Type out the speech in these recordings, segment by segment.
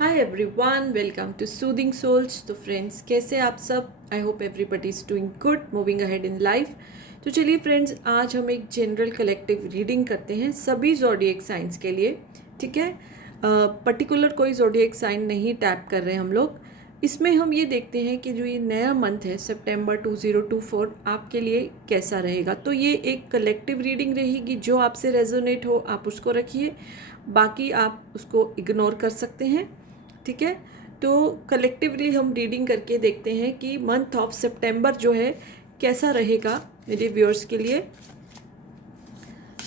Hi everyone, welcome to soothing souls. तो friends, कैसे आप सब? I hope everybody is doing good, moving ahead in life. तो चलिए फ्रेंड्स, आज हम एक जनरल कलेक्टिव रीडिंग करते हैं सभी ज़ोडिएक साइंस के लिए। ठीक है, पर्टिकुलर कोई ज़ोडिएक साइन नहीं टैप कर रहे हैं हम लोग। इसमें हम ये देखते हैं कि जो ये नया मंथ है सितंबर 2024 आपके लिए कैसा रहेगा। तो ये एक कलेक्टिव रीडिंग रहेगी, जो आपसे रेजोनेट हो आप उसको रखिए, बाकी आप उसको इग्नोर कर सकते हैं। ठीक है, तो कलेक्टिवली हम रीडिंग करके देखते हैं कि मंथ ऑफ सितंबर जो है कैसा रहेगा मेरे व्यूअर्स के लिए।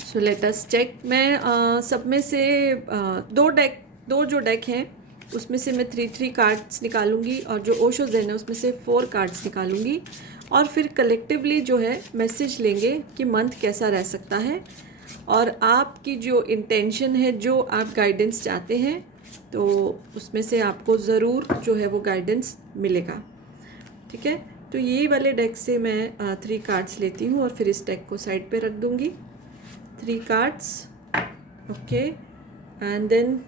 So let us check. मैं सब में से दो जो डेक हैं उसमें से मैं थ्री कार्ड्स निकालूंगी, और जो ओशो ज़ेन है उसमें से 4 कार्ड्स निकालूंगी, और फिर कलेक्टिवली जो है मैसेज लेंगे कि मंथ कैसा रह सकता है, और आपकी जो इंटेंशन है, जो आप गाइडेंस चाहते हैं, तो उसमें से आपको ज़रूर जो है वो गाइडेंस मिलेगा। ठीक है, तो ये वाले डेक से मैं 3 कार्ड्स लेती हूँ और फिर इस डेक को साइड पे रख दूँगी। 3 cards, okay, and then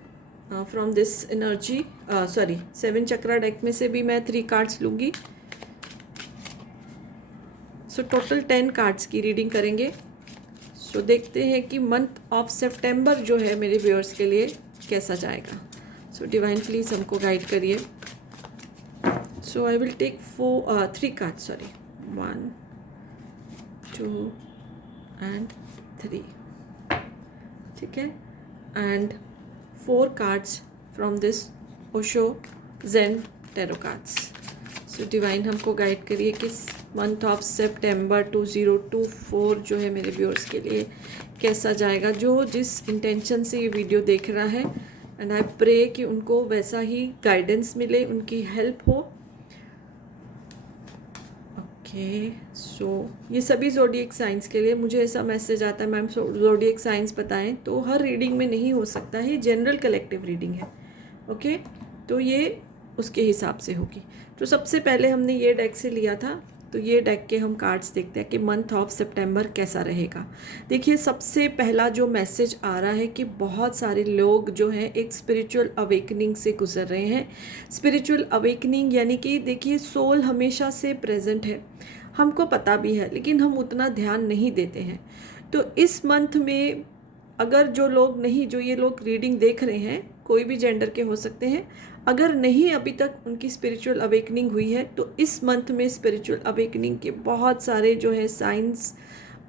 from this energy 7 chakra deck में से भी मैं 3 कार्ड्स लूँगी। सो टोटल 10 कार्ड्स की रीडिंग करेंगे। सो देखते हैं कि मंथ ऑफ सितंबर जो है मेरे व्यूअर्स के लिए कैसा जाएगा। सो डिवाइन प्लीज हमको गाइड करिए। So I will take 3 cards, 1 2 and 3। ठीक है, and 4 cards from this Osho Zen tarot cards. So divine हमको गाइड करिए कि मंथ ऑफ सितंबर 2024 जो है मेरे व्यूअर्स के लिए कैसा जाएगा, जो जिस इंटेंशन से ये वीडियो देख रहा है। एंड आई प्रे कि उनको वैसा ही गाइडेंस मिले, उनकी हेल्प हो। ओके, सो ये सभी ज़ोडिएक साइंस के लिए मुझे ऐसा मैसेज आता है, मैम ज़ोडिएक साइंस बताएं, तो हर रीडिंग में नहीं हो सकता है, जनरल कलेक्टिव रीडिंग है। ओके, तो ये उसके हिसाब से होगी। तो सबसे पहले हमने ये डेक से लिया था, तो ये डेक के हम कार्ड्स देखते हैं कि मंथ ऑफ सितंबर कैसा रहेगा। देखिए, सबसे पहला जो मैसेज आ रहा है कि बहुत सारे लोग जो हैं एक स्पिरिचुअल अवेकनिंग से गुजर रहे हैं। स्पिरिचुअल अवेकनिंग यानी कि देखिए, सोल हमेशा से प्रेजेंट है, हमको पता भी है, लेकिन हम उतना ध्यान नहीं देते हैं। तो इस मंथ में अगर जो लोग नहीं, जो ये लोग रीडिंग देख रहे हैं, कोई भी जेंडर के हो सकते हैं, अगर नहीं अभी तक उनकी स्पिरिचुअल अवेकनिंग हुई है, तो इस मंथ में स्पिरिचुअल अवेकनिंग के बहुत सारे जो है साइंस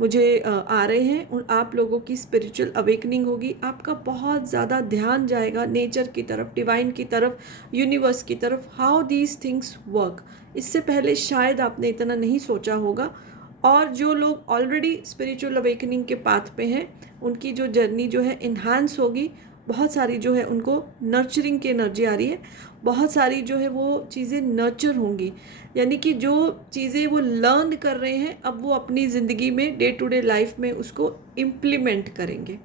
मुझे आ रहे हैं। और आप लोगों की स्पिरिचुअल अवेकनिंग होगी, आपका बहुत ज़्यादा ध्यान जाएगा नेचर की तरफ, डिवाइन की तरफ, यूनिवर्स की तरफ, हाउ दीज थिंग्स वर्क। इससे पहले शायद आपने इतना नहीं सोचा होगा। और जो लोग ऑलरेडी स्पिरिचुअल अवेकनिंग के पाथ पे हैं, उनकी जो जर्नी जो है इन्हांस होगी। बहुत सारी जो है उनको नर्चरिंग की एनर्जी आ रही है, बहुत सारी जो है वो चीज़ें नर्चर होंगी, यानी कि जो चीज़ें वो लर्न कर रहे हैं अब वो अपनी ज़िंदगी में डे टू डे लाइफ में उसको इम्प्लीमेंट करेंगे।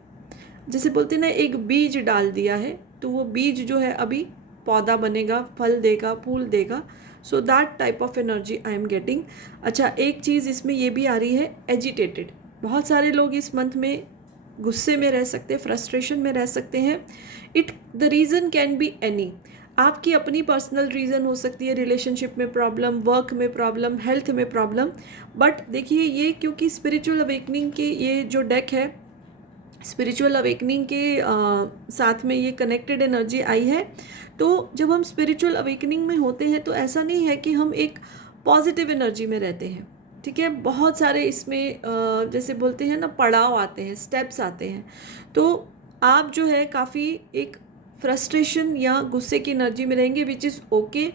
जैसे बोलते हैं ना, एक बीज डाल दिया है तो वो बीज जो है अभी पौधा बनेगा, फल देगा, फूल देगा। So that type of energy I am getting. अच्छा, एक चीज़ इसमें ये भी आ रही है, एजिटेटेड। बहुत सारे लोग इस मंथ में गुस्से में रह सकते हैं, फ्रस्ट्रेशन में रह सकते हैं। The reason can be any. आपकी अपनी पर्सनल रीज़न हो सकती है, रिलेशनशिप में प्रॉब्लम, वर्क में प्रॉब्लम, हेल्थ में प्रॉब्लम। बट देखिए, ये क्योंकि स्पिरिचुअल अवेकनिंग के ये जो डेक है, स्पिरिचुअल अवेकनिंग के साथ में ये कनेक्टेड एनर्जी आई है। तो जब हम स्पिरिचुअल अवेकनिंग में होते हैं तो ऐसा नहीं है कि हम एक पॉजिटिव एनर्जी में रहते हैं। ठीक है, बहुत सारे इसमें जैसे बोलते हैं ना, पड़ाव आते हैं, स्टेप्स आते हैं। तो आप जो है काफ़ी एक फ्रस्ट्रेशन या गुस्से की एनर्जी में रहेंगे, विच इज़ ओके,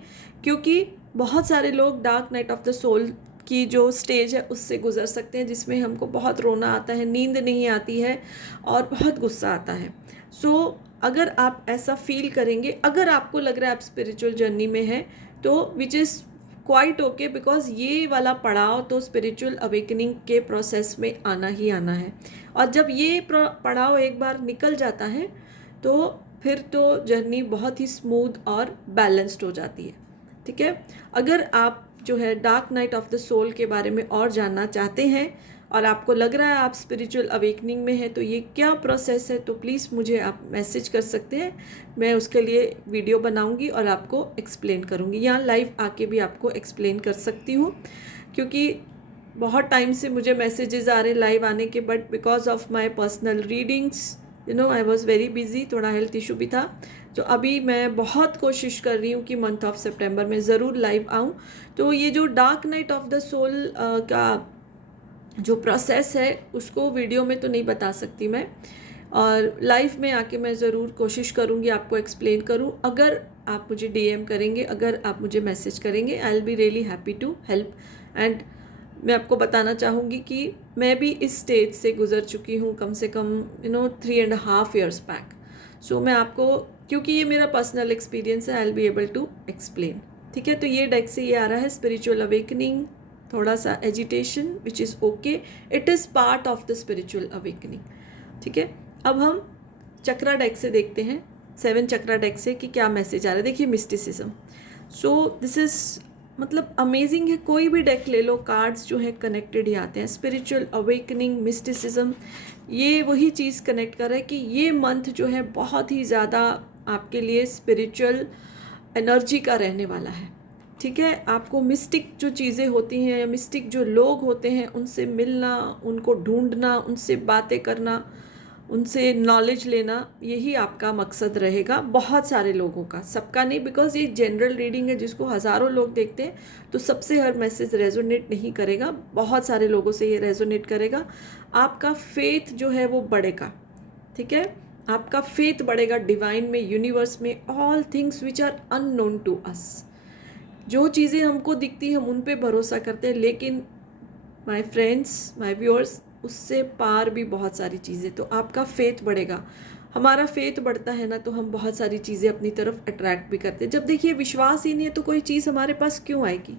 क्योंकि बहुत सारे लोग dark night of the soul की जो स्टेज है उससे गुजर सकते हैं, जिसमें हमको बहुत रोना आता है, नींद नहीं आती है और बहुत गुस्सा आता है। सो अगर आप ऐसा फील करेंगे, अगर आपको लग रहा है आप स्पिरिचुअल जर्नी में हैं, तो which is quite okay, because ये वाला पड़ाव तो स्पिरिचुअल अवेकनिंग के प्रोसेस में आना ही आना है। और जब ये पड़ाव एक बार निकल जाता है तो फिर तो जर्नी बहुत ही स्मूथ और बैलेंस्ड हो जाती है। ठीक है, अगर आप जो है dark night of the soul के बारे में और जानना चाहते हैं, और आपको लग रहा है आप स्पिरिचुअल अवेकनिंग में है, तो ये क्या प्रोसेस है, तो प्लीज़ मुझे आप मैसेज कर सकते हैं। मैं उसके लिए वीडियो बनाऊंगी और आपको एक्सप्लेन करूंगी, यहाँ लाइव आके भी आपको एक्सप्लेन कर सकती हूँ, क्योंकि बहुत टाइम से मुझे मैसेजेस आ रहे लाइव आने के, but because of my personal readings I was very busy, थोड़ा हेल्थ इशू भी था। तो अभी मैं बहुत कोशिश कर रही हूँ कि मंथ ऑफ सितंबर में ज़रूर लाइव आऊँ। तो ये जो dark night of the soul का जो प्रोसेस है उसको वीडियो में तो नहीं बता सकती मैं, और लाइव में आके मैं ज़रूर कोशिश करूँगी आपको एक्सप्लेन करूँ। अगर आप मुझे डीएम करेंगे, अगर आप मुझे मैसेज करेंगे, I will be really happy to help. And मैं आपको बताना चाहूँगी कि मैं भी इस स्टेज से गुज़र चुकी हूँ कम से कम 3.5 years बैक। सो मैं आपको, क्योंकि ये मेरा पर्सनल एक्सपीरियंस है, I will be able to explain. ठीक है, तो ये डेक से ये आ रहा है स्पिरिचुअल अवेकनिंग, थोड़ा सा agitation which is okay, it is part of the spiritual awakening. ठीक है, अब हम चक्रा डेक से देखते हैं, 7 चक्रा डेक से कि क्या मैसेज आ रहा है। देखिए मिस्टिसिज्म, सो दिस इज़ मतलब अमेजिंग है, कोई भी डेक ले लो, कार्ड्स जो है कनेक्टेड ही आते हैं। स्पिरिचुअल अवेकनिंग, मिस्टिसिज्म, ये वही चीज़ कनेक्ट कर रहा है कि ये मंथ जो है बहुत ही ज़्यादा आपके लिए स्पिरिचुअल एनर्जी का रहने वाला है। ठीक है, आपको मिस्टिक जो चीज़ें होती हैं, मिस्टिक जो लोग होते हैं, उनसे मिलना, उनको ढूंढना, उनसे बातें करना, उनसे नॉलेज लेना, यही आपका मकसद रहेगा। बहुत सारे लोगों का, सबका नहीं, बिकॉज ये जनरल रीडिंग है जिसको हज़ारों लोग देखते हैं, तो सबसे हर मैसेज रेजोनेट नहीं करेगा, बहुत सारे लोगों से ये रेजोनेट करेगा। आपका फेथ जो है वो बढ़ेगा। ठीक है, आपका फेथ बढ़ेगा डिवाइन में, यूनिवर्स में, all things which are unknown to us. जो चीज़ें हमको दिखती हैं हम उन पे भरोसा करते हैं, लेकिन माय फ्रेंड्स, माय व्यूअर्स, उससे पार भी बहुत सारी चीज़ें, तो आपका फेथ बढ़ेगा। हमारा फेथ बढ़ता है ना, तो हम बहुत सारी चीज़ें अपनी तरफ अट्रैक्ट भी करते हैं। जब देखिए विश्वास ही नहीं है तो कोई चीज़ हमारे पास क्यों आएगी।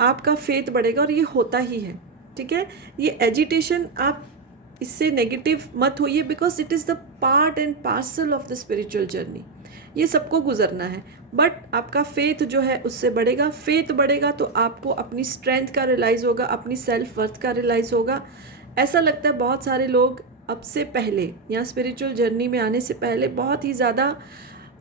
आपका फेथ बढ़ेगा और ये होता ही है। ठीक है, ये एजिटेशन, आप इससे नेगेटिव मत होइए, because it is the part and parcel of the spiritual journey, ये सबको गुजरना है। बट आपका फेथ जो है उससे बढ़ेगा। फेथ बढ़ेगा तो आपको अपनी स्ट्रेंथ का रियलाइज़ होगा, अपनी सेल्फ वर्थ का रियलाइज़ होगा। ऐसा लगता है बहुत सारे लोग अब से पहले, यहाँ स्पिरिचुअल जर्नी में आने से पहले बहुत ही ज़्यादा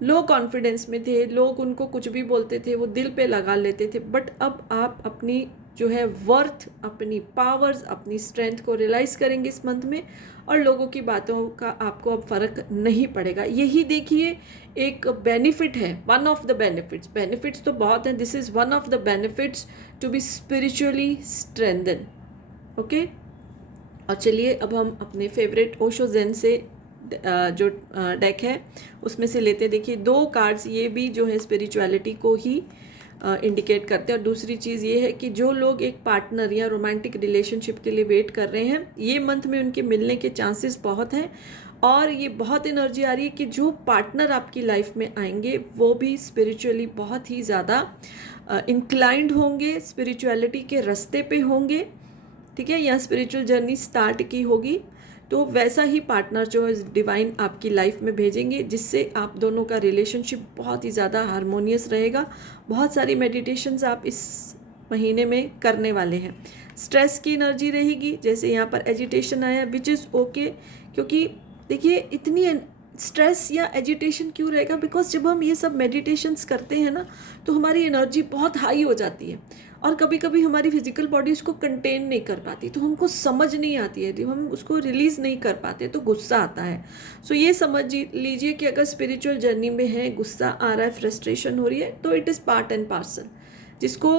लो कॉन्फिडेंस में थे, लोग उनको कुछ भी बोलते थे वो दिल पे लगा लेते थे, बट अब आप अपनी जो है वर्थ, अपनी पावर्स, अपनी स्ट्रेंथ को रियलाइज़ करेंगे इस मंथ में, और लोगों की बातों का आपको अब फ़र्क नहीं पड़ेगा। यही देखिए एक बेनिफिट है, वन ऑफ द बेनिफिट्स तो बहुत हैं, this is one of the benefits to be spiritually strengthen. Okay, और चलिए अब हम अपने फेवरेट ओशो ज़ेन से जो डेक है उसमें से लेते हैं। देखिए 2 कार्ड्स ये भी जो है स्पिरिचुअलिटी को ही इंडिकेट करते हैं। और दूसरी चीज़ ये है कि जो लोग एक पार्टनर या रोमांटिक रिलेशनशिप के लिए वेट कर रहे हैं, ये मंथ में उनके मिलने के चांसेस बहुत हैं। और ये बहुत एनर्जी आ रही है कि जो पार्टनर आपकी लाइफ में आएंगे वो भी स्पिरिचुअली बहुत ही ज़्यादा इंक्लाइंड होंगे, स्पिरिचुअलिटी के रास्ते पे होंगे। ठीक है, यहाँ स्पिरिचुअल जर्नी स्टार्ट की होगी, तो वैसा ही पार्टनर जो है डिवाइन आपकी लाइफ में भेजेंगे, जिससे आप दोनों का रिलेशनशिप बहुत ही ज़्यादा हारमोनियस रहेगा। बहुत सारी मेडिटेशंस आप इस महीने में करने वाले हैं। स्ट्रेस की एनर्जी रहेगी, जैसे यहाँ पर एजिटेशन आया, विच इज़ ओके, क्योंकि देखिए इतनी स्ट्रेस या एजिटेशन क्यों रहेगा, बिकॉज जब हम ये सब मेडिटेशंस करते हैं ना, तो हमारी एनर्जी बहुत हाई हो जाती है, और कभी कभी हमारी फिजिकल बॉडी उसको कंटेन नहीं कर पाती, तो हमको समझ नहीं आती है, हम उसको रिलीज़ नहीं कर पाते, तो गुस्सा आता है। सो ये समझ लीजिए कि अगर स्पिरिचुअल जर्नी में है, गुस्सा आ रहा है, फ्रस्ट्रेशन हो रही है, तो it is part and parcel, जिसको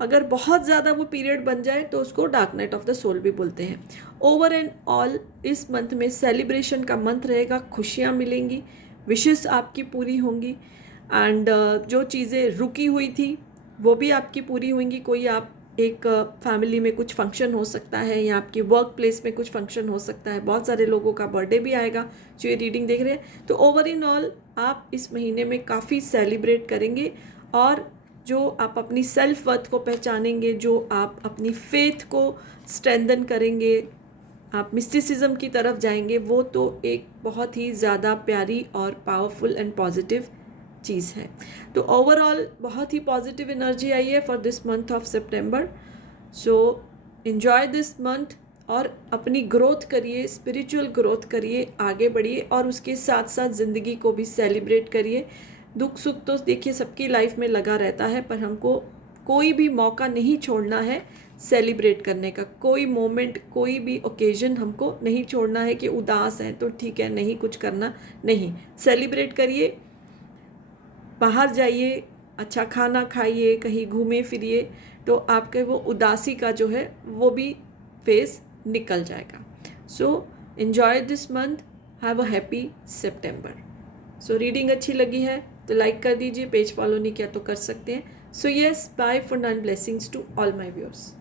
अगर बहुत ज़्यादा वो पीरियड बन जाए तो उसको dark night of the soul भी बोलते हैं। ओवर एंड ऑल इस मंथ में सेलिब्रेशन का मंथ रहेगा, खुशियाँ मिलेंगी, विशेस आपकी पूरी होंगी, एंड जो चीज़ें रुकी हुई थी वो भी आपकी पूरी होंगी। कोई आप एक फैमिली में कुछ फंक्शन हो सकता है, या आपकी वर्क प्लेस में कुछ फंक्शन हो सकता है, बहुत सारे लोगों का बर्थडे भी आएगा जो ये रीडिंग देख रहे हैं। तो ओवर इन ऑल आप इस महीने में काफ़ी सेलिब्रेट करेंगे, और जो आप अपनी सेल्फ वर्थ को पहचानेंगे, जो आप अपनी फेथ को स्ट्रेंथन करेंगे, आप मिस्टिसिज्म की तरफ जाएंगे, वो तो एक बहुत ही ज़्यादा प्यारी और पावरफुल एंड पॉजिटिव चीज़ है। तो ओवरऑल बहुत ही पॉजिटिव एनर्जी आई है for this month of September. So enjoy this month, और अपनी ग्रोथ करिए, स्पिरिचुअल ग्रोथ करिए, आगे बढ़िए और उसके साथ साथ ज़िंदगी को भी सेलिब्रेट करिए। दुख सुख तो देखिए सबकी लाइफ में लगा रहता है, पर हमको कोई भी मौका नहीं छोड़ना है सेलिब्रेट करने का। कोई मोमेंट, कोई भी ओकेजन हमको नहीं छोड़ना है कि उदास हैं तो ठीक है नहीं कुछ करना, नहीं, सेलिब्रेट करिए, बाहर जाइए, अच्छा खाना खाइए, कहीं घूमिए फिरिए, तो आपके वो उदासी का जो है वो भी फेस निकल जाएगा। So enjoy this month, have a happy September. So reading अच्छी लगी है तो लाइक कर दीजिए, पेज फॉलो नहीं किया तो कर सकते हैं। So yes, bye for now, blessings to all my viewers.